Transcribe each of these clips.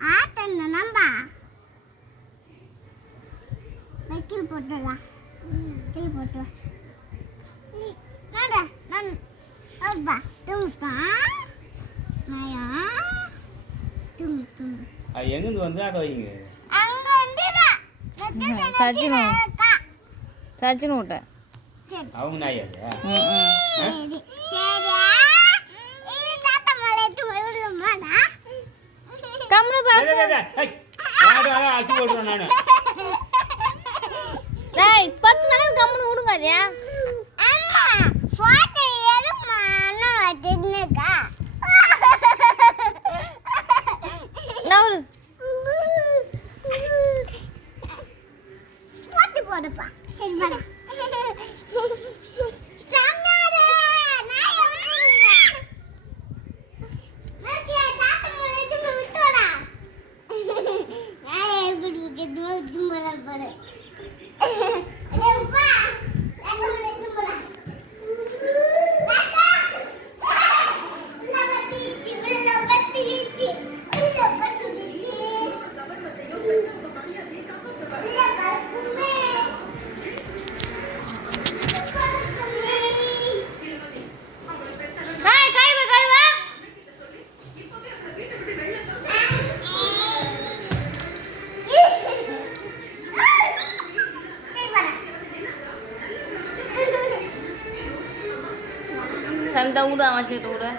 ஆட்டன்னு நம்பா வைக்கில் போட்டுடா கீ போட்டு நட நான் அப்பா தும்பா மாயா தும்பி தும்பி எங்கேருந்து வந்து ஆட்ட வைங்க அங்க வந்துடா சச்சின் விட்ட அவங்க நாயாது சரி இது தாத்தா மலைக்கு விடுமாடா கம்முனு பாரு அசி போடுறேன் நான் டேய் 10 நாளைக்கு கம்முனு விடுங்க அதே அம்மா போட்டோ எடுமா அண்ணன் வச்சிருக்கா நவுரு போட்டு போடுப்பா சரி வாடா சம்மாரு நான் எவ்வளவுங்க மத்தியா தாத்தா மலைக்கு விட்டோடா நான் எப்படி விட்டு சும்மா போடு ஏப்பா தாத்தா மலைக்கு போடா தாத்தா உள்ள பட்டிச்சி ஹாய் கை வை சந்தா விடு அவசியம் விடு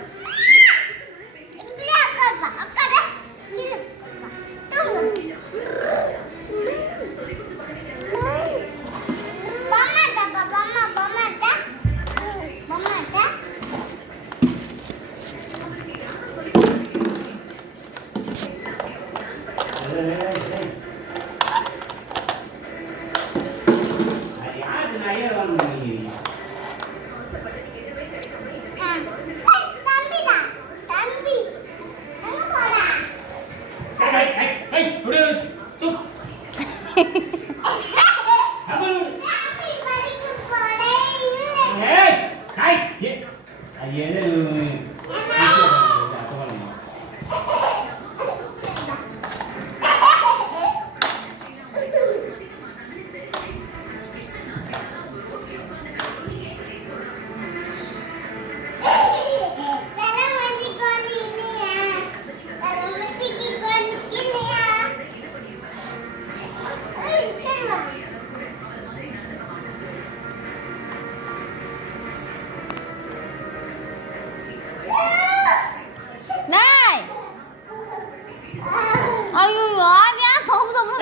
ஐயோ யார் யார் தோப்பு தோப்பு